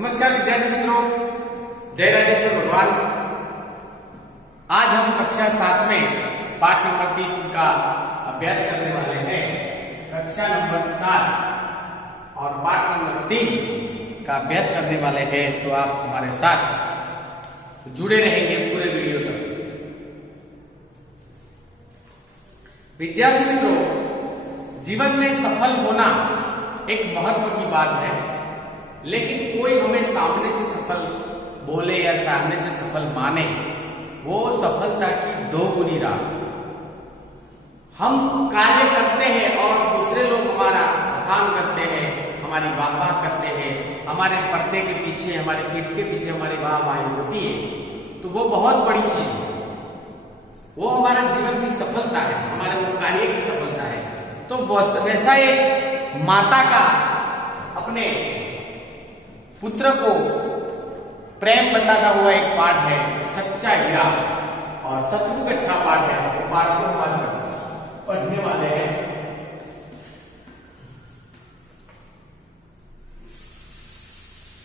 नमस्कार विद्यार्थी मित्रों, जय राजेश्वर भगवान। आज हम कक्षा 7 में पाठ नंबर 30 का अभ्यास करने वाले हैं। कक्षा नंबर 7 और पाठ नंबर 3 का अभ्यास करने वाले हैं, तो आप हमारे साथ जुड़े रहेंगे पूरे वीडियो तक। विद्यार्थी मित्रों, जीवन में सफल होना एक महत्व की बात है, लेकिन कोई हमें सामने से सफल बोले या सामने से सफल माने, वो सफलता की दोगुनी राह। हम कार्य करते हैं और दूसरे लोग हमारा बखान करते हैं, हमारी वाहवाह करते हैं, हमारे पर्दे के पीछे, हमारे पीठ के पीछे हमारी वाहवाही होती है, तो वो बहुत बड़ी चीज है। वो हमारा जीवन की सफलता है, हमारे वो कार्य की सफलता है। तो वैसा एक माता का अपने पुत्र को प्रेम बताता हुआ एक पाठ है, सच्चा हीरा, और सचमुच अच्छा पाठ है। वो पाठ को पढ़ने वाले हैं।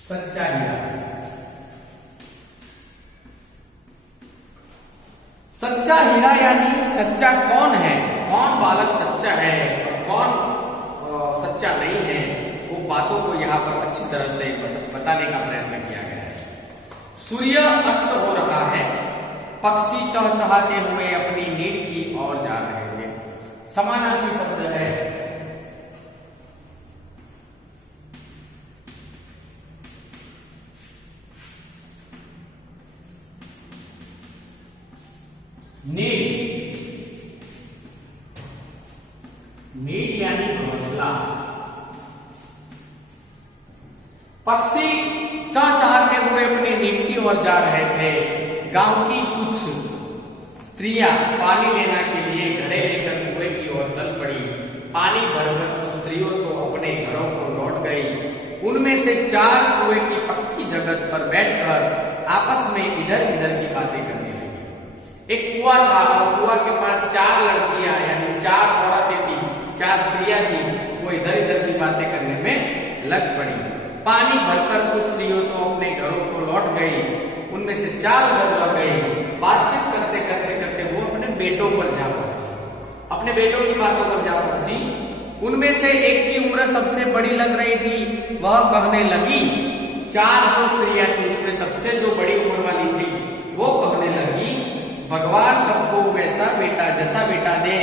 सच्चा हीरा। सच्चा हीरा यानी सच्चा कौन है, कौन बालक सच्चा है और कौन सच्चा नहीं है, वो बातों को यहाँ पर अच्छी तरह से बताने का प्रयत्न किया गया है। सूर्य अस्त हो रहा है, पक्षी चहचहाते हुए अपनी नीड की ओर जा रहे थे। समानार्थी शब्द है। नीड यानी घोंसला। पक्षी चहचहाते हुए अपने नीड की ओर जा रहे थे। गांव की कुछ स्त्रियां पानी लेने के लिए घड़े लेकर कुएं की ओर चल पड़ी। पानी भरकर कुछ स्त्रियों तो अपने घरों को लौट गई। उनमें से 4 कुएं की पक्की जगह पर बैठकर आपस में इधर उधर की बातें करने लगी। एक कुआं था और कुआं के पास 4 लड़कियां यानी 4 औरतें थी, 4 स्त्रियां थी। वो इधर उधर की बातें करने में लग पड़ी। पानी भरकर कुछ स्त्रियों तो अपने घरों को लौट गई। उनमें से 4 घर लग गए। बातचीत करते करते करते वो अपने बेटों पर जा पहुंची, अपने बेटों की बातों पर जा पहुंची। उनमें से एक की उम्र सबसे बड़ी लग रही थी। वह कहने लगी, 4 जो स्त्रियां थी उसमें सबसे जो बड़ी उम्र वाली थी वो कहने लगी, भगवान सबको वैसा बेटा जैसा बेटा दे।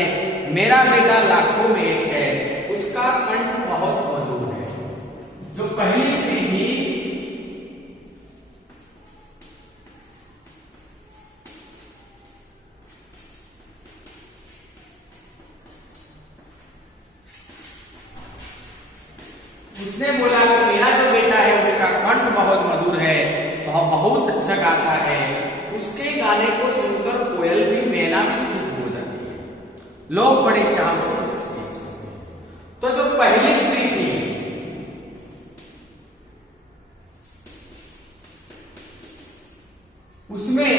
मेरा बेटा लाखों में एक है, उसका कंठ बहुत मधुर है। जो पहली स्त्री थी, उसने बोला कि मेरा जो बेटा है उसका कंठ बहुत मधुर है, वह बहुत अच्छा गाता है। उसके गाने को सुनकर कोयल भी, मैना भी चुप हो जाती है। लोग बड़े चाव से उसकी सुनते हैं। तो जो पहली स्त्री थी, उसमें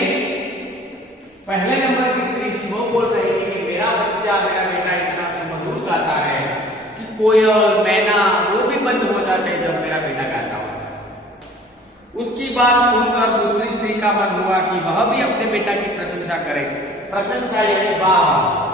पहले नंबर की स्त्री थी, वो बोल रही थी कि मेरा बच्चा, मेरा बेटा इतना सुमधुर गाता है कि कोयल, मैना वो भी बंद हो जाते हैं जब मेरा बेटा गाता होता है। उसकी बात सुनकर दूसरी स्त्री का मन हुआ कि वह भी अपने बेटा की प्रशंसा करे। प्रशंसा यानी वाह।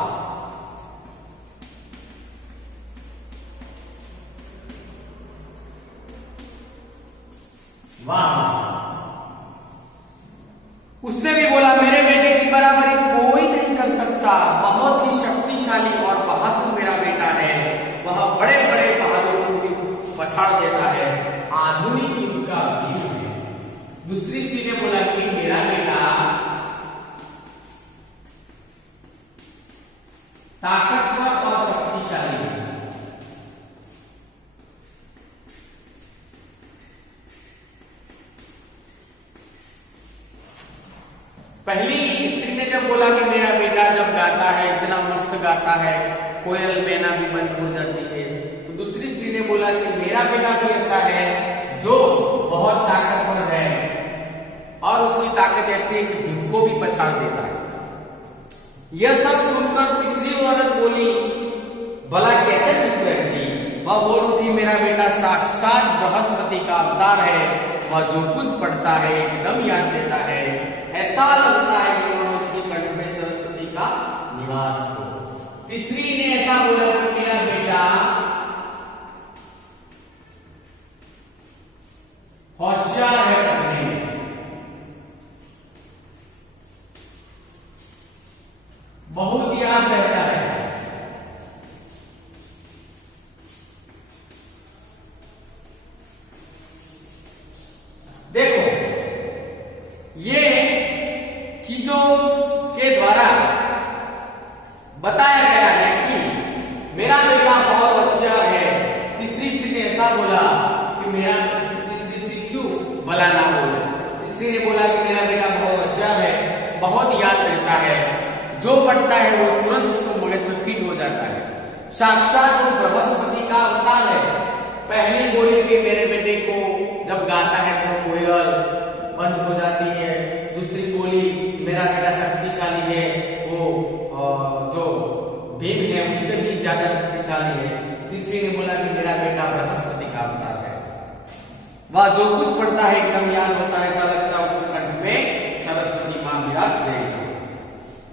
उसने भी बोला, मेरे बेटे की बराबरी कोई नहीं कर सकता। बहुत ही शक्तिशाली और बहादुर मेरा बेटा है। वह बड़े बड़े पहाड़ों को भी पछाड़ देता है। आधुनिक युग का वीर है। दूसरी स्त्री ने बोला कि मेरा बेटा ताकतवर और शक्तिशाली है। पहली स्त्री ने जब बोला कि मेरा बेटा जब गाता है इतना मस्त गाता है, कोयल मैना भी बंद हो जाती है, तो दूसरी स्त्री ने बोला कि मेरा बेटा भी ऐसा है जो बहुत ताकतवर है और उसकी ताकत ऐसी है कि भूत को भी पछाड़ देता है। यह सब सुनकर तीसरी औरत बोली, भला कैसे चुप रहती? वह बोल उठी, मेरा बेटा साक्षात बृहस्पति का अवतार है। वह जो कुछ पढ़ता है एकदम याद देता है, ऐसा लगता है कि वह उसके कंठ में सरस्वती का निवास हो। तीसरी ने ऐसा बोला कि मेरा बेटा होशियार है पढ़ने में, बहुत याद रहता है। देखो, ये चीजों के द्वारा बताया गया है कि मेरा बेटा बहुत होशियार है। तीसरी स्त्री ने ऐसा बोला कि मेरा, तीसरी स्त्री क्यों भला ना बोले, तीसरी ने बोला कि मेरा बेटा बहुत होशियार है, बहुत याद रहता है, जो पढ़ता है वो तुरंत उसको मगज में फिट हो जाता है। साक्षात वो बृहस्पति का अवतार है। पहली बोली कि मेरे बेटे को जब गाता है तो कोयल बंद हो जाती है। दूसरी बोली मेरा बेटा शक्तिशाली है, वो जो भीम है उससे भी ज्यादा शक्तिशाली है। तीसरी ने बोला कि मेरा बेटा बृहस्पति का अवतार है, वह जो कुछ पढ़ता है एकदम याद होता है, ऐसा लगता है उसके कंठ में सरस्वती मां विराज गई।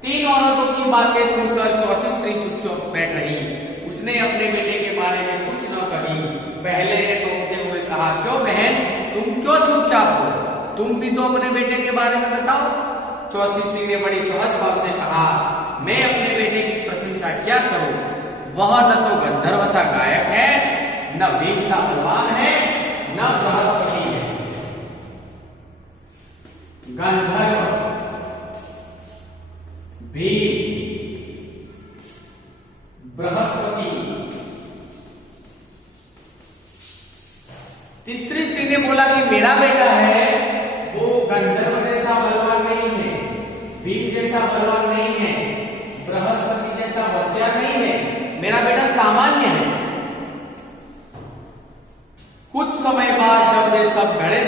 तीन औरतों की बातें सुनकर चौथी स्त्री चुपचाप बैठ रही। उसने अपने बेटे के बारे में कुछ न कही। पहले ने टोकते हुए कहा, क्यों बहन, तुम क्यों चुपचाप हो, तुम भी तो अपने बेटे के बारे में बताओ। चौथी स्त्री ने बड़ी सहज भाव से कहा, मैं अपने बेटे की प्रशंसा क्या करूं, वह न तो गंधर्व सा गायक है, न भीम सा बलवान है, न बृहस्पति है। गंधर्व, भीम, बृहस्पति। तीसरी स्त्री ने बोला कि मेरा बेटा है वो गंधर्व जैसा बलवान नहीं है, भीम जैसा बलवान नहीं है, बृहस्पति जैसा होशियार नहीं है, मेरा बेटा सामान्य है। कुछ समय बाद जब वे सब घड़े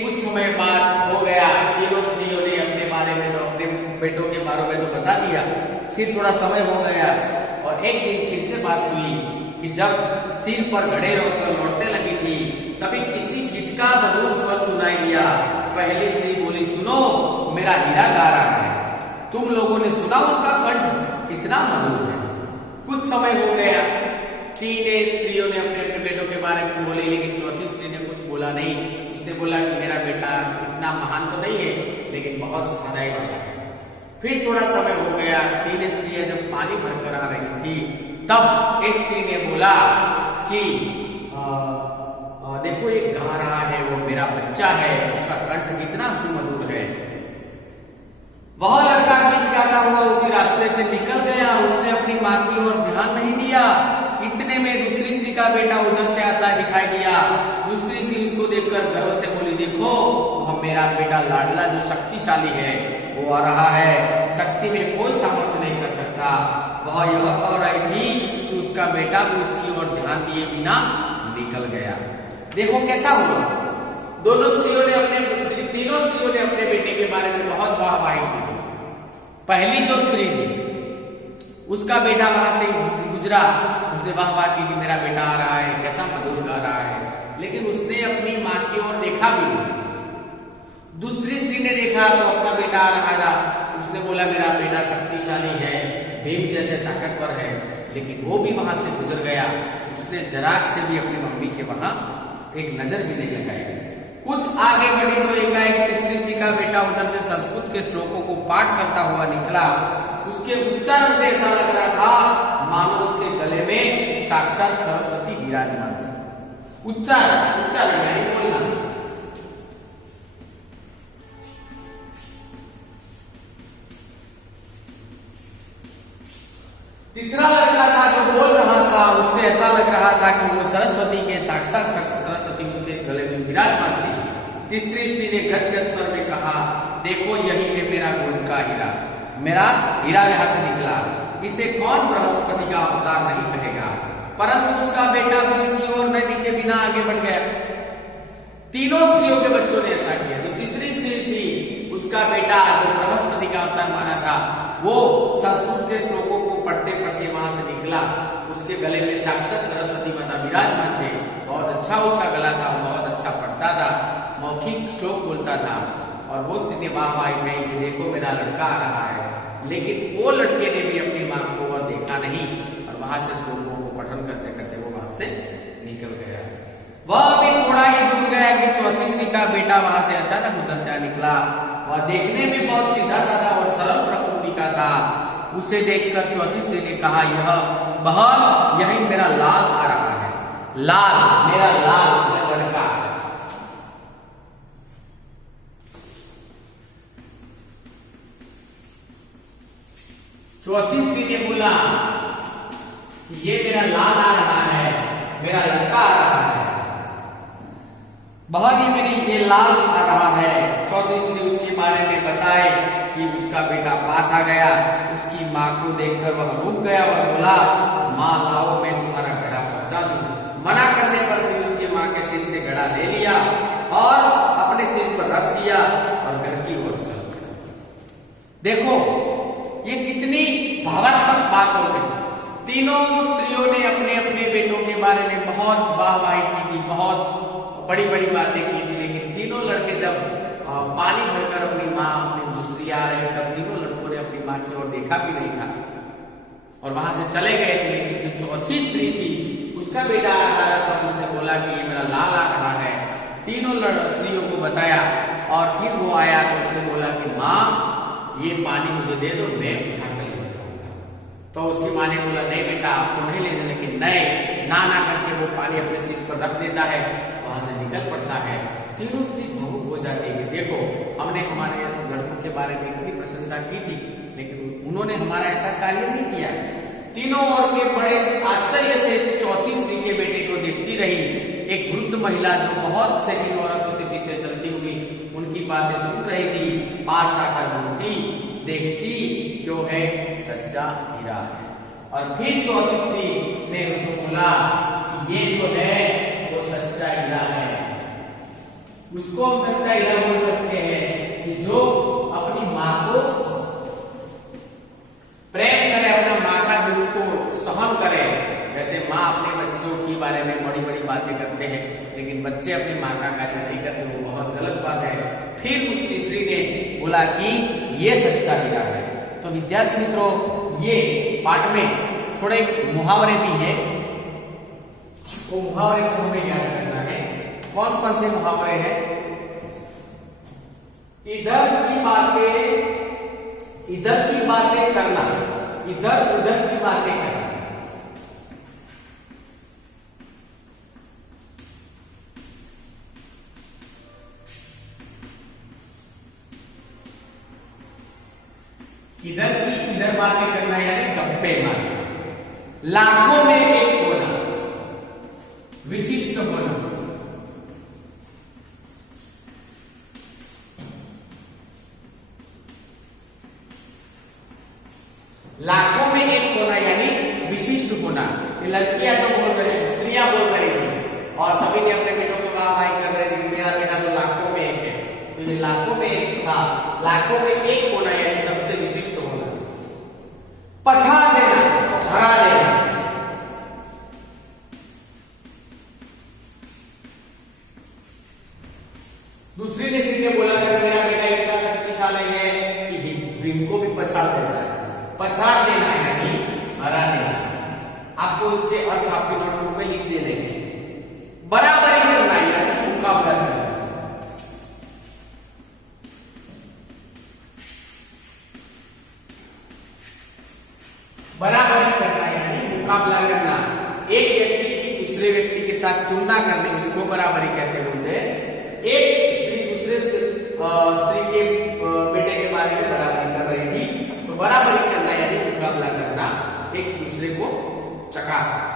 कुछ समय बाद हो गया, तीनों स्त्रियों ने अपने बारे में तो अपने बेटों के बारे में तो बता दिया। फिर थोड़ा समय हो गया और एक दिन फिर से बात हुई कि जब सिर पर घड़े रखकर लौटने लगी थी, तभी किसी गीत का मधुर स्वर सुनाई दिया। पहली स्त्री बोली, सुनो, मेरा हीरा गा रहा है, तुम लोगों ने सुना उसका कंठ कितना मधुर है। कुछ समय हो गया, तीन स्त्रियों ने अपने अपने बेटों के बारे में बोले, लेकिन चौथी स्त्री ने कुछ बोला नहीं। उसने बोला कि मेरा बेटा इतना महान तो नहीं है, लेकिन बहुत सादाई वाला है। फिर थोड़ा समय हो गया, तीन स्त्रियां जब पानी भरकर आ रही थी, तब एक स्त्री ने बोला कि देखो एक गा रहा है, वो मेरा बच्चा है, उसका कंठ कितना सुमधुर है। वह लड़का गीत गाता हुआ उसी रास्ते से निकल गया। उसने अपनी मां की ओर ध्यान नहीं दिया। इतने में दूसरी स्त्री का बेटा उधर से आता दिखाई दिया। दूसरी स्त्री उसको देखकर गर्व से बोली, देखो हम मेरा बेटा लाडला जो शक्तिशाली है वो आ रहा है, शक्ति में कोई सामर्थ्य नहीं कर सकता। वह यह कह रही थी कि उसका बेटा भी उसकी ओर ध्यान दिए बिना निकल गया। देखो कैसा हुआ, तीनों स्त्रियों ने अपने बेटे के बारे में बहुत वाहवाही की थी। पहली जो स्त्री थी उसका बेटा वहां से गुजरा, उसने वाहवाह की कि मेरा बेटा आ रहा है, कैसा मधुर गा रहा है, लेकिन उसने अपनी मां की ओर देखा भी नहीं। दूसरी स्त्री ने देखा तो अपना बेटा आ रहा था, उसने बोला मेरा बेटा शक्तिशाली है, भीम जैसे ताकतवर है, लेकिन वो भी वहां से गुजर गया। उसने जराक से भी अपनी मम्मी के वहां एक नजर भी नहीं लगाई। कुछ आगे बढ़ी तो एकाएक तीसरी स्त्री का बेटा उधर से संस्कृत के श्लोकों को पाठ करता हुआ निकला। उसके उच्चारण से ऐसा लग रहा था मानो उसके गले में साक्षात सरस्वती विराजमान थी। उच्चारण यानी बोलना। तीसरा लड़का था जो बोल रहा था, उससे ऐसा लग रहा था कि वो सरस्वती के साक्षात सरस्वती उसके गले में विराजमान थी। तीसरी स्त्री ने गदगद स्वर में कहा, देखो यही है मेरा गोद का हीरा, मेरा हीरा यहां से निकला, इसे कौन बृहस्पति का अवतार नहीं कहेगा। परंतु उसका बेटा भी उसकी ओर न दिखे बिना आगे बढ़ गया। तीनों स्त्रियों के बच्चों ने ऐसा किया। जो तीसरी स्त्री थी उसका बेटा जो बृहस्पति का अवतार माना था, वो संस्कृत के श्लोकों को पढ़ते पढ़ते वहां से निकला। उसके गले में साक्षात सरस्वती माता विराजमान थे। बहुत अच्छा उसका गला था, बहुत अच्छा पढ़ता था। मौखिक श्लोक बोलता था और वो स्त्री ने वाह वाह कही कि देखो मेरा लड़का आ रहा है, लेकिन वो लड़के ने भी अपनी माँ को और देखा नहीं और वहां से श्लोकों को पठन करते करते वो वहां से निकल गया। वह भी थोड़ा ही दूर गया कि चौथी स्त्री का बेटा वहां से अचानक उधर से निकला। वह देखने में बहुत सीधा साधा और सरल प्रकृति का था। उसे देखकर चौथी स्त्री ने कहा, यह बहन यही मेरा लाल आ रहा है। लाल, मेरा लाल लड़का। चौथी स्त्री ने बोला कि ये मेरा लाल आ रहा है, मेरा लड़का आ रहा है। बहन, ये मेरी ये लाल आ रहा है। चौथी स्त्री उसके बारे में बताए कि उसका बेटा पास आ गया। उसकी माँ को देखकर वह रुक गया और बोला, माँ लाओ मैं तुम्हारा घड़ा पहुंचा दूं। मना करने पर भी उसकी माँ के सिर से घड़ा ले लिया और अपने सिर पर रख दिया और घर की ओर चल गया। देखो ये कितनी भावनात्मक बात हो गई। तीनों स्त्रियों ने अपने अपने बेटों के बारे में बहुत वाहवाही की थी, बहुत बड़ी बड़ी बातें की थी, लेकिन तीनों लड़के जब पानी भरकर अपनी माँ अपनी जो स्त्री आ रहे तब तीनों लड़कों ने अपनी माँ की ओर देखा भी नहीं था और वहां से चले गए थे। लेकिन जो चौथी स्त्री थी उसका बेटा आ रहा था, तब उसने बोला कि ये मेरा लाल आ रहा है। तीनों स्त्रियों को बताया और फिर वो आया तो उसने बोला कि माँ ये पानी मुझे दे दो, मैं उठा कर ले जाऊंगा। तो उसकी माँ ने बोला, नहीं बेटा आपको नहीं लेना, लेकिन नहीं ना करके वो पानी अपने सिर पर रख देता है, वहां से निकल पड़ता है। तीनों स्त्री भावुक हो जाती है। देखो हमने हमारे लड़कों के बारे में इतनी प्रशंसा की थी, लेकिन उन्होंने हमारा ऐसा कार्य नहीं किया। तीनों औरतें बड़े आश्चर्य से चौथी स्त्री के बेटे को देखती रही। एक वृद्ध महिला जो बहुत से इन औरतों से पीछे चलती हुई उनकी बातें सुन रही थी, पास आकर बोलती, देखती क्यों है, सच्चा हीरा है। और फिर चौथी स्त्री ने उसको बोला, ये जो है वो सच्चा हीरा है। उसको हम सच्चा हीरा बोल सकते हैं कि जो अपनी माँ को प्रेम करे, अपना माँ का दुख को सहन करे। वैसे माँ अपने बच्चों के बारे में बड़ी बड़ी बातें करते हैं, लेकिन बच्चे अपनी माँ का कार्य नहीं करते, वो बहुत गलत बात है। फिर उस स्त्री ने बोला कि ये सच्चा हीरा है। तो विद्यार्थी मित्रों, ये पाठ में थोड़े मुहावरे भी हैं, वो मुहावरे को हमें याद करना है। कौन कौन से मुहावरे हैं? इधर की बातें करना, इधर उधर की बातें करना। इधर की इधर बातें करना यानी गप्पे मारना। लाखों में एक होना, विशिष्ट होना। लाखों में एक होना यानी विशिष्ट होना। ये लड़कियां तो बोल रही थी, स्त्रियां बोल रही थी और सभी ने अपने बेटों को वाहवाही कर रहे थे, मेरा बेटा तो लाखों में एक है। तो ये लाखों में एक था, लाखों में एक होना यानी सबसे विशिष्ट होना। पछाड़ देना, हरा देना। दूसरी ने बोला कि मेरा बेटा इतना शक्तिशाली है कि दिन को भी पछाड़ देता है। पछाड़ देना यानी हरा देना। आपको इसके अर्थ आपके नोटबुक में लिख देने हैं। बराबरी करना यानी मुकाबला करना। बराबरी करना यानी मुकाबला करना। एक व्यक्ति की दूसरे व्यक्ति के साथ तुलना करने, उसको बराबरी कहते बोलते हैं। एक स्त्री दूसरे स्त्री के बेटे के बारे में बराबरी कर रही थी, तो बराबरी करना यानी मुकाबला करना, एक दूसरे को चकासना।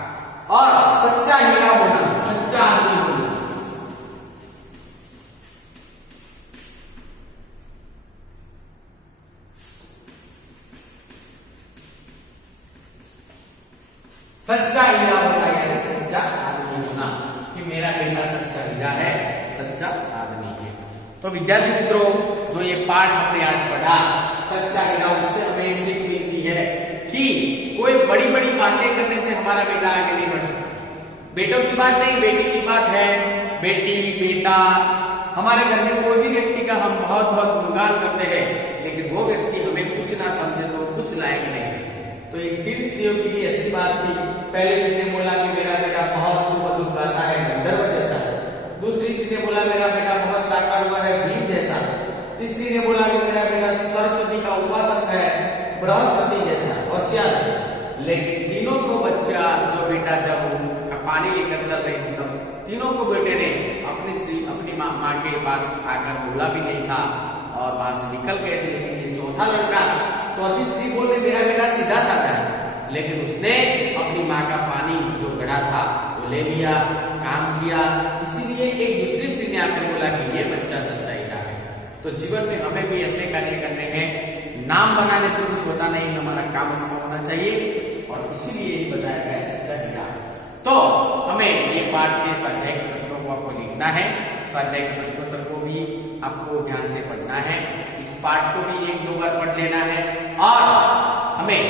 और सच्चा हीरा होना, सच्चा आदमी होना। सच्चा हीरा होना यानी सच्चा आदमी होना, कि मेरा बेटा सच्चा हीरा है, सच्चा आदमी है। तो विद्यार्थी मित्रों, जो ये पाठ हमने आज पढ़ा सच्चा हीरा, उससे हमें सीख मिलती है कि कोई बड़ी बड़ी बातें करने से हमारा बेटा आगे नहीं बढ़ सकता। बेटों की बात नहीं, बेटी की बात है। बेटी बेटा हमारे घर में कोई भी व्यक्ति का हम बहुत बहुत गुणगान करते हैं, लेकिन वो व्यक्ति हमें कुछ ना समझे तो कुछ लायक नहीं है। तो एक 3 स्त्रियों की भी ऐसी बात थी। पहले स्त्री ने बोला कि मेरा बेटा बहुत सुमधुर गाता है, गंधर्व जैसा। दूसरी स्त्री ने बोला मेरा बेटा बहुत ताकतवर है, भीम जैसा। तीसरी ने बोला कि मेरा बेटा सरस्वती का उपासक है, बृहस्पति जैसा, होशियार है। लेकिन तीनों को बच्चा जो बेटा जब पानी लेकर चल रही थी, तब तीनों को बेटे ने अपनी माँ के पास आकर बोला भी नहीं था और वहां से निकल गए थे। लेकिन ये चौथा लड़का, चौथी स्त्री बोले मेरा बेटा सीधा साधा है, लेकिन उसने अपनी माँ का पानी जो गढ़ा था वो ले लिया, काम किया। इसीलिए एक दूसरी स्त्री ने आकर बोला कि ये बच्चा सच्चाई का है। तो जीवन में हमें भी ऐसे कार्य करने हैं। नाम बनाने से कुछ होता नहीं, हमारा काम अच्छा होना चाहिए और इसीलिए ही बताया गया सच्चा हीरा। तो हमें ये पाठ के स्वाध्याय के प्रश्नों को आपको लिखना है, स्वाध्याय के प्रश्नोत्तर को भी आपको ध्यान से पढ़ना है, इस पाठ को भी 1-2 बार पढ़ लेना है और हमें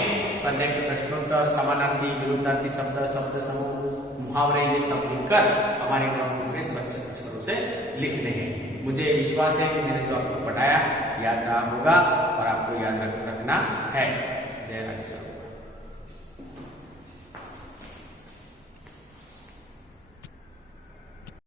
स्वाध्याय के प्रश्नोत्तर, समानार्थी, विरुद्धार्थी शब्द, शब्द समूह, मुहावरे ये सब लिखकर हमारे नोटबुक में स्वच्छ अक्षरों से लिखने हैं। मुझे विश्वास है कि मैंने जो आपको पढ़ाया याद रहा होगा और आपको याद रखना है। जय राधे।